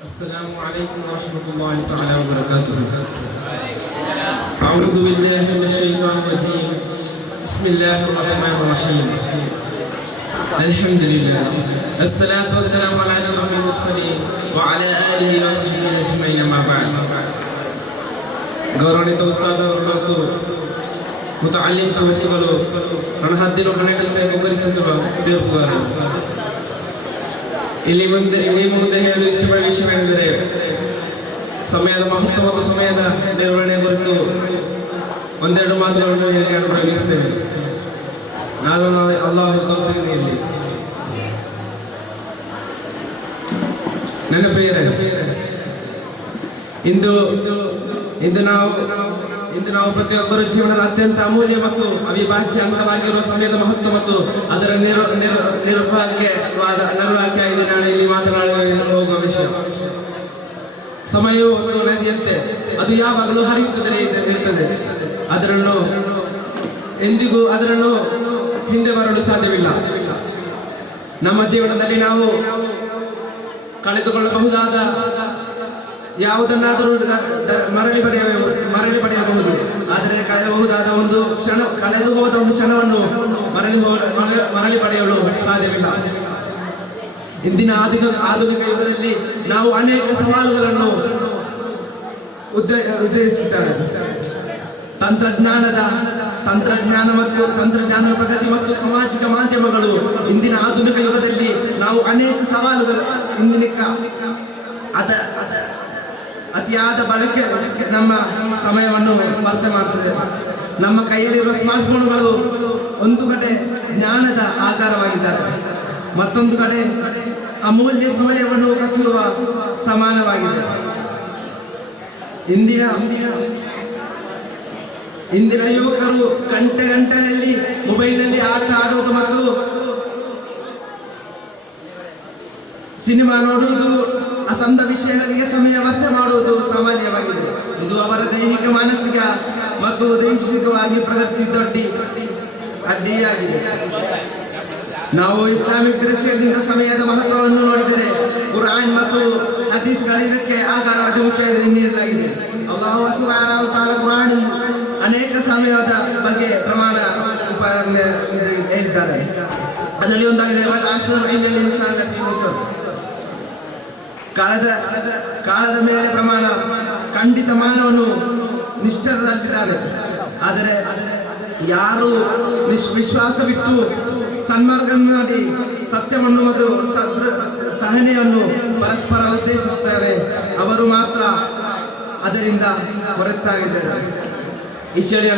السلام عليكم ورحمة الله تعالى وبركاته. أعوذ بالله من الشيطان الرجيم. بسم الله الرحمن الرحيم. الحمد لله. الصلاة والسلام على أشرف المرسلين وعلى آله وصحبه أجمعين أما بعد. ಗೌರವಾನ್ವಿತ ಉಸ್ತಾದವರು ಮತ್ತು ಮುತಅಲ್ಲಿಮ್ ಸುಹೃತ್ತುಗಳು ನನ್ನ ಹದ್ದಿನ ಕನ್ನಡಕ್ಕೆ ಮುಖರಿಸಿರುವ ದೇವರುಗಳು ಇಲ್ಲಿ ಮುಂದೆ ಹೇಳಲು ಇಷ್ಟಪಡುವ ವಿಷಯವೆಂದರೆ ಸಮಯದ ಮಹತ್ವ ಮತ್ತು ಸಮಯದ ನಿರ್ವಹಣೆ ಕುರಿತು ಒಂದೆರಡು ಮಾತುಗಳನ್ನು ಹೇಳಲು ಬಯಸುತ್ತೇವೆ. ನಾನು ಅಲ್ಲಾಹ್ ತೌಫೀಕ್ ನೀಡಲಿ. ನನ್ನ ಪ್ರಿಯರೇ, ಇಂದು ನಾವು ಪ್ರತಿಯೊಬ್ಬರ ಜೀವನದ ಅತ್ಯಂತ ಅಮೂಲ್ಯ ಮತ್ತು ಅವಿಭಾಜ್ಯ ಅಂಗವಾಗಿರುವ ಸಮಯದ ಮಹತ್ವ ಮತ್ತು ಅದರ ನಿರ್ವಾಹಕೆಯಾಗಿದೆ ನಾನು ಇಲ್ಲಿ ಮಾತನಾಡಲು ಹೋಗುವ ವಿಷಯ. ಸಮಯವು ಒಂದು ನದಿಯಂತೆ, ಅದು ಯಾವಾಗಲೂ ಹರಿಯುತ್ತದೆ ಇರ್ತದೆ. ಎಂದಿಗೂ ಅದನ್ನು ಹಿಂದೆ ಬರಲು ಸಾಧ್ಯವಿಲ್ಲ. ನಮ್ಮ ಜೀವನದಲ್ಲಿ ನಾವು ಕಳೆದುಕೊಳ್ಳಬಹುದಾದ ಯಾವುದನ್ನಾದರೂ ಮರಳಿ ಪಡೆಯಬಹುದು. ಆದರೆ ಕಳೆದು ಹೋದ ಒಂದು ಕ್ಷಣವನ್ನು ಮರಳಿ ಪಡೆಯಲು ಸಾಧ್ಯವಿಲ್ಲ. ಇಂದಿನ ಆಧುನಿಕ ಯುಗದಲ್ಲಿ ನಾವು ಅನೇಕ ಸವಾಲುಗಳನ್ನು ಉದ್ದೇಶಿಸುತ್ತಾರೆ. ತಂತ್ರಜ್ಞಾನದ ಪ್ರಗತಿ ಮತ್ತು ಸಾಮಾಜಿಕ ಮಾಧ್ಯಮಗಳು ಇಂದಿನ ಆಧುನಿಕ ಯುಗದಲ್ಲಿ ನಾವು ಅನೇಕ ಸವಾಲುಗಳು ಅತಿಯಾದ ಬಳಕೆ ನಮ್ಮ ಸಮಯವನ್ನು ವ್ಯರ್ಥ ಮಾಡುತ್ತದೆ. ನಮ್ಮ ಕೈಯಲ್ಲಿರುವ ಸ್ಮಾರ್ಟ್ಫೋನ್ಗಳು ಒಂದು ಕಡೆ ಜ್ಞಾನದ ಆಧಾರವಾಗಿದ್ದಾರೆ, ಮತ್ತೊಂದು ಕಡೆ ಅಮೂಲ್ಯ ಸಮಯವನ್ನು ಕಸಿಯುವ ಸಮಾನವಾಗಿದೆ. ಇಂದಿನ ಯುವಕರು ಗಂಟೆಗಳಲ್ಲಿ ಮೊಬೈಲ್ನಲ್ಲಿ ಆಟ ಆಡುವುದು ಮತ್ತು ಸಿನಿಮಾ ನೋಡುವುದು, ಅಸಂಧ ವಿಷಯಗಳಿಗೆ ಸಮಯ ವ್ಯರ್ಥ ಮಾಡುವುದು ಸಾಮಾನ್ಯವಾಗಿದೆ. ಇದು ಅವರ ದೈಹಿಕ, ಮಾನಸಿಕ ಮತ್ತು ದೈಹಿಕವಾಗಿ ಪ್ರಗತಿ ದೊಡ್ಡ ಅಡ್ಡಿಯಾಗಿದೆ. ನಾವು ಇಸ್ಲಾಮಿಕ್ ದೃಷ್ಟಿಯಿಂದ ಸಮಯದ ಮಹತ್ವವನ್ನು ನೋಡಿದರೆ ಕುರ್ಆನ್ ಮತ್ತು ಹದೀಸ್ಗಳು ಇದಕ್ಕೆ ಆಧಾರವಾದ ಮುಖ್ಯ ನೀಡಲಾಗಿದೆ. ಅಲ್ಲಾಹು ಸುಬ್ಹಾನಹು ವ ತಆಲಾ ಕುರ್ಆನ್ ಅನೇಕ ಸಮಯದ ಬಗ್ಗೆ ಪ್ರಮಾಣ ಹೇಳಿದ್ದಾರೆ. ಅದರಲ್ಲಿ ಒಂದಾಗಿದೆ ಕಾಲದ ಮೇಲೆ ಪ್ರಮಾಣ. ಖಂಡಿತ ಮಾನವನು ನಿಷ್ಠರಾಗಿದ್ದಾನೆ. ಆದರೆ ಯಾರು ವಿಶ್ವಾಸವಿಟ್ಟು ಸನ್ಮಾರ್ಗ ಮಾಡಿ ಸತ್ಯವನ್ನು ಮತ್ತು ಸಹನೆಯನ್ನು ಪರಸ್ಪರ ಉದ್ದೇಶಿಸುತ್ತಾರೆ, ಅವರು ಮಾತ್ರ ಅದರಿಂದ ಹೊರತಾಗಿದ್ದಾರೆ. ಈಶ್ವರ್ಯ